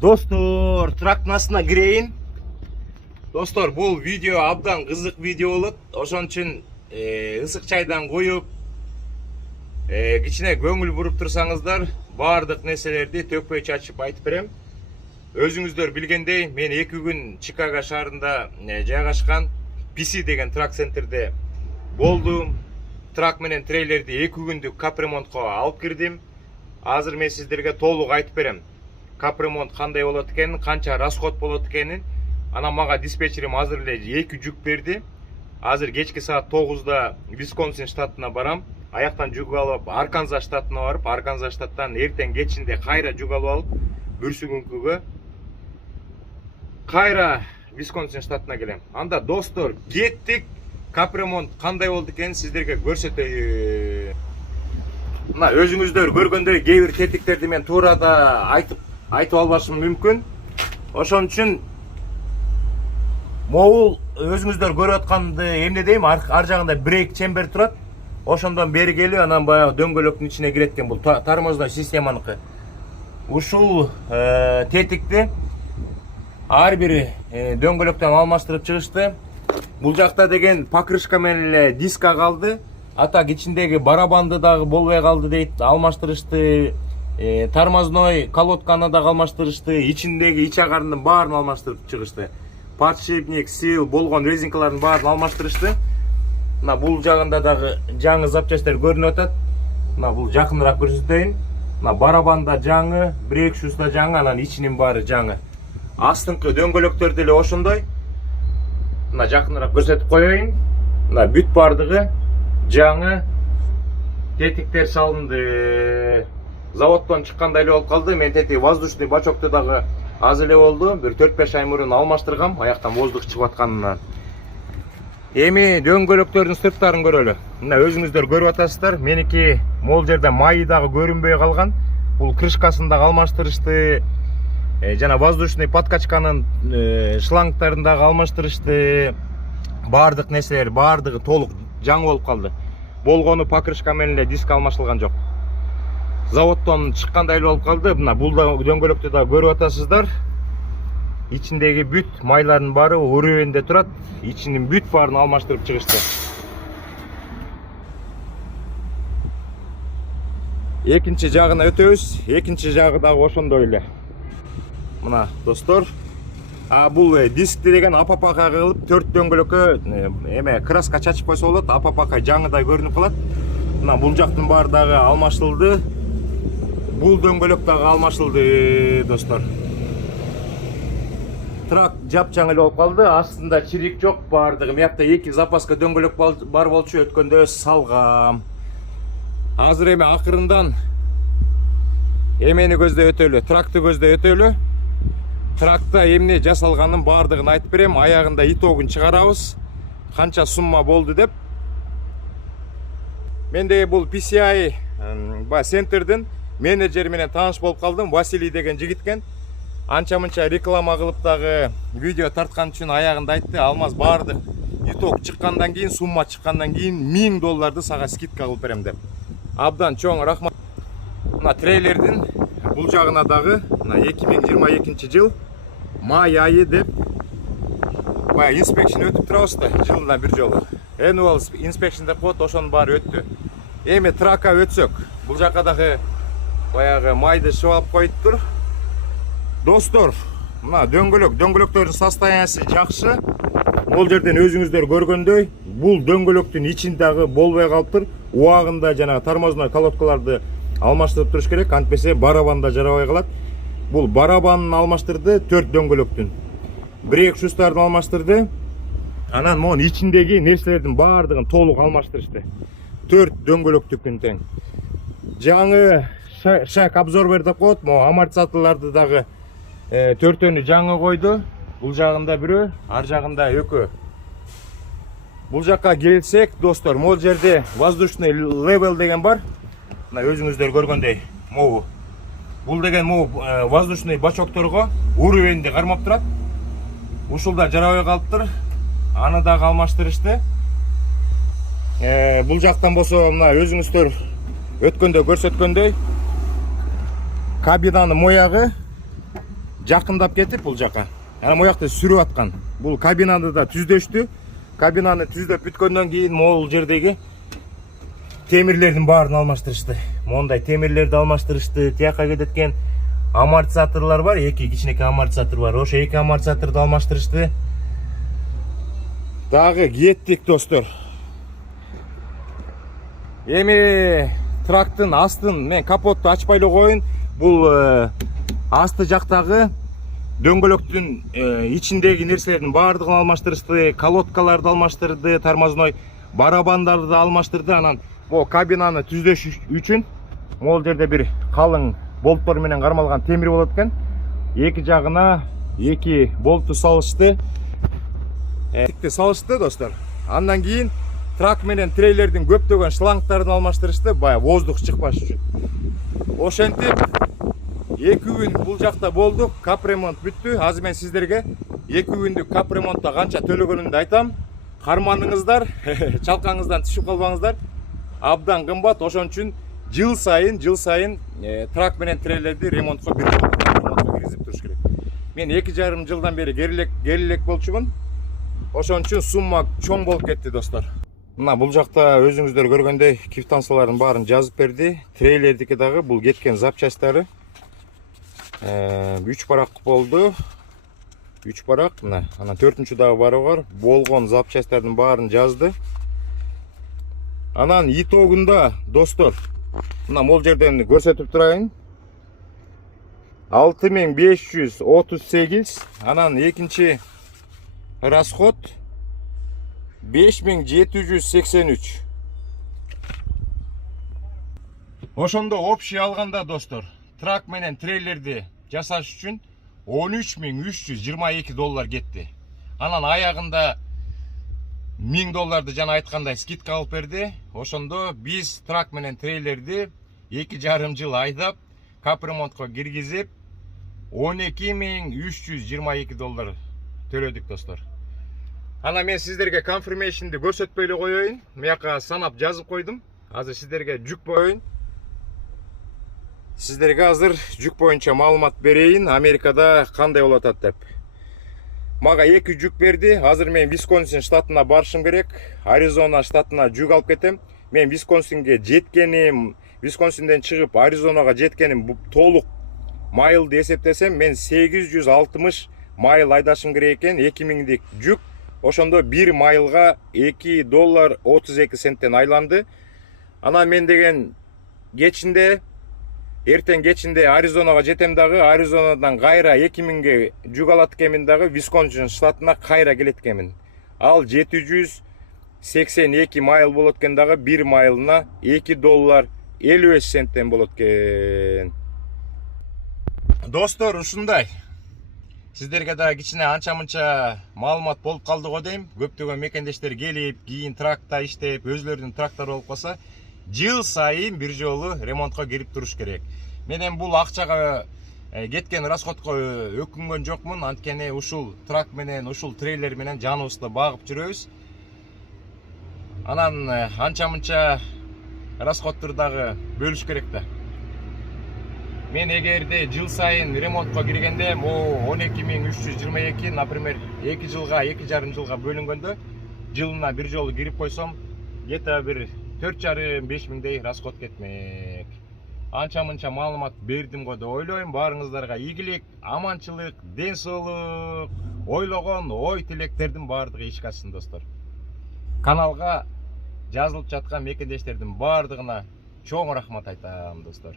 Dostlar, трактнасына кирейин. Dostlar, бұл видео абдан қызық видео болот. Ошон үчүн ысык чайдан коюп, кичине көңүл буруп турсаңыздар, баардык нерселерди төкпөй чачып айтып берем. Өзүңүздөр билгендей, мен 2 күн Чикаго шаарында жайгашкан PC деген трак центрде болдум. Трак менен трейлерди 2 күндүк капремонтко алып кирдим. Азыр мен сиздерге толук айтып берем. Капремонт кандай болот экенин, канча расход болот экенин. Анан мага диспетчерим азыр эле 2 жүк берди. Азыр кечки саат 9-да Висконсин штатына барам. Аяктан жүк алып Арканзас штатына барып, Арканзас штаттан эртең кечинде кайра жүк алып алып, бүрсүгүнкүгө кайра Висконсин штатына келем. Анда достор, кеттик. Капремонт кандай болду экенин сиздерге көрсөтөйүн. Мына өзүңүздөр көргөндөй кээ бир тетиктерди мен туурада айтып албашым мүмкүн. Ошон үчүн могул өзүңүздөр көрүп атканды эмне дейм, ар жагында брейк чембер турат. Ошондон бери келип, анан баягы дөңгөлөктүн ичине кирет экен. Бул тормозной системаныкы. Ушул тетикти ар бир дөңгөлөктөн алмаштырып чыгышты. Бул жакта деген покрышка менен эле диска калды. Атак ичиндеги барабанды дагы болбой калды дейт, алмаштырышты. Тормозной колодканы дагы алмаштырышты. Ичиндеги ич агардын баарын алмаштырып чыгышты. Подшипник, сил, болгон резинкалардын баарын алмаштырышты. Мына бул жагында дагы жаңы запчастар көрүнүп атат. Мына бул жакыныраак көрсөтөйүн. Мына барабанда жаңы, брейк шуста жаңы, анан ичинин баары жаңы. Астыңкы дөңгөлөктөр деле ошондой. Мына жакыныраак көрсөтүп коеюн. Мына бүт бардыгы жаңы, тетиктер салынды. Заводдон чыккандай эле болуп калды. Мен тетиги воздушный бачокту дагы аз эле болду. Бир 4-5 ай мурун алмаштыргам, аяктан воздух чыгып атканынан. Эми дөңгөлөктөрдүн сырттарын көрөлү. Мына өзүңүздөр көрүп атасыздар. Меники могул жерде майы дагы көрүнбөй калган. Бул крышкасын дагы алмаштырышты. Жана воздушный подкачканын шлангдарын дагы алмаштырышты. Бардык нерселер бардыгы толук жаңы болуп калды. Болгону покрышка менен эле диск алмашылган жок. Заводдон чыккандай эле болуп калды. Мына бул дөңгөлөктү да көрүп атасыздар. Ичиндеги бүт майлардын баары уровеньде турат. Ичинин бүт баарын алмаштырып чыгышты. Экинчи жагына өтөбүз. Экинчи жагы дагы ошондой эле. Мына достор, бул дискти деген апапака кылып 4 дөңгөлөккө эме краска чачып койсо болот. Апапака жаңыдай көрүнүп калат. Мына бул жактын баары дагы алмашылды. Бул дөңгөлөк дагы алмашылды, достор. Трак жапжаң эле болуп калды. Астында чирик жок, бардыгы. Мыякта 2 запаска дөңгөлөк бар болчу, өткөндө салгам. Азыр эми акырындан эмени көздөй өтөлү, тракты көздөй өтөлү. Тракта эмне жасалганын бардыгын айтып берем. Аягында итогун чыгарабыз. Канча сумма болду деп. Менде бул PCI центрдин менеджери менен тааныш болуп калдым. Василий деген жигиткен. Анча-мынча реклама кылып дагы видео тарткан үчүн аягында айтты. Алмаз бардык итог чыккандан кийин, сумма чыккандан кийин $1000 сага скидка кылып берем деп. Абдан чоң рахмат. Мына трейлердин бул жагына дагы 2022 жыл май айы деп бая инспекшн өтүп турабыз да, жылына бир жолу. Annual inspection деп коет, ошонун баары өттү. Эми трака өтсөк, бул жака дагы баягы майды шып алып коюптур. Достор, мына дөңгөлөктөрдүн состояниясы жакшы. Бул жерден өзүңүздөр көргөндөй, бул дөңгөлөктүн ичиндагы болбой калыптыр. Убагында жанагы тормозной колодкаларды алмаштырып туруш керек, антпесе барабанда жарабай калат. Бул барабанын алмаштырды, 4 дөңгөлөктүн. Брейк шустардын алмаштырды. Анан монун ичиндеги нерселердин баардыгын толук алмаштырышты. 4 дөңгөлөктүкүн тең. Жаңы шак абзорбер деп коет, могу амортизаторлорду дагы 4-төнү жаңы койду. Бул жагында бирөө, ар жагында 2. Бул жакка келсек, достор, могул жерде воздушный level деген бар. Мына өзүңүздөр көргөндөй, могу. Бул деген могу воздушный бачокторго уровеньди кармап турат. Ушулда жарабай калыптыр. Аны дагы алмаштырышты. Бул жактан болсо, мына өзүңүздөр өткөндө көрсөткөндөй, кабинанын моягы жакындап кетип бул жака анан моякта сүрүп аткан. Бул кабинаны да түздөштү. Кабинаны түздөп бүткөндөн кийин могул жердеги темирлердин баарын алмаштырышты. Мондай темирлерди алмаштырышты. Тияка кеткен амортизаторлор бар, эки кичинекей амортизатор бар. Ошо эки амортизаторду алмаштырышты. Дагы кеттик достор. Эми трактын астын мен капотту ачпай эле коеюн. Бул асты жактагы дөңгөлөктүн ичиндеги нерселердин баардыгын алмаштырышты. Колодкаларды алмаштырды, тормозной барабандарды алмаштырды. Анан бул кабинаны түздөш үчүн могул жерде бир калың болттор менен кармалган темир болот экен. Эки жагына эки болтту салышты. Салышты достор. Андан кийин трак менен трейлердин көптөгөн шлангдарын алмаштырышты, баягы воздух чыкпаш үчүн. Ошентип 2 күн бул жакта болдук, капремонт бүттү. Азыр мен сиздерге 2 күндүк капремонтта канча төлөгөнүмдү айтам. Карманыңыздар, чалкаңыздан түшүп калбаңыздар. Абдан кымбат, ошон үчүн жыл сайын трак менен трейлерди ремонтко киргизип туруш керек. Мен 2,5 жылдан бери келилек болчумун. Ошон үчүн сумма чоң болуп кетти достор. Мына бул жакта өзүңүздөр көргөндөй квитанциялардын баарын жазып берди. Трейлердики дагы бул кеткен запчасттары 3 барак болду. 3 барак, мына анан 4-чү дагы бары бар. Болгон запчасттардын баарын жазды. Анан итогунда достор, мына могул жерден көрсөтүп турайын. 6538, анан экинчи расход 5783. Ошондо общий алганда достор, трак менен трейлерди жасаш үчүн 13322 доллар кетти. Анан аягында $1000 жана айткандай скидка алып берди. Ошондо биз трак менен трейлерди 2,5 жыл айдап, капремонтко киргизип 12322 доллар төлөдүк достор. Ана мен сиздерге confirmation'ды көрсөтпөй эле коеюн. Мияка санап жазып койдум. Азыр сиздерге жүк боюн. Сиздерге азыр жүк боюнча маалымат берейин. Америкада кандай болуп атат деп. Мага 2 жүк берди. Азыр мен Висконсин штатына барышым керек. Аризона штатына жүк алып кетем. Мен Висконсинге жеткеним, Висконсинден чыгып Аризонага жеткеним толук майлды эсептесем, мен 860 майл айдашым керек экен. 2000дик жүк. Ошондо 1 майлга $2.32 айланды. Анан мен деген эртең кечинде Аризонага жетем дагы, Аризонадан кайра 2000ге жүк алат экенмин дагы, Висконсин штатына кайра келет экенмин. Ал 782 майл болот экен дагы, 1 майлына $2.55 болот экен. Достор, ушундай. Сиздерге да кичине анча-мынча маалымат болуп калды го дейм. Көптөгөн мекендештер келип, кийин тракта иштеп, өзлөрүнүн трактары болуп калса, жыл сайын бир жолу ремонтко кирип туруш керек. Менен бул акчага кеткен расходко өкүнгөн жокмун, анткени ушул трак менен, ушул трейлер менен жаныбызды багып жүрөбүз. Анан анча-мынча расходтор дагы бөлүш керек да. Мен эгерде жыл сайын ремонтко киргенде, 12322, например, 2 жылга, 2,5 жылга бөлүнгөндө, жылына бир жолу кирип койсом, где-то бир 4,5-5 миңдей расход кетмек. Анча-мынча маалымат бердим го деп ойлойм. Баарыңыздарга ийгилик, аманчылык, ден соолук, ойлогон ой тилектердин баардыгы ишке ашсын достор. Каналга жазылып жаткан мекендештердин баардыгына чоң рахмат айтам достор.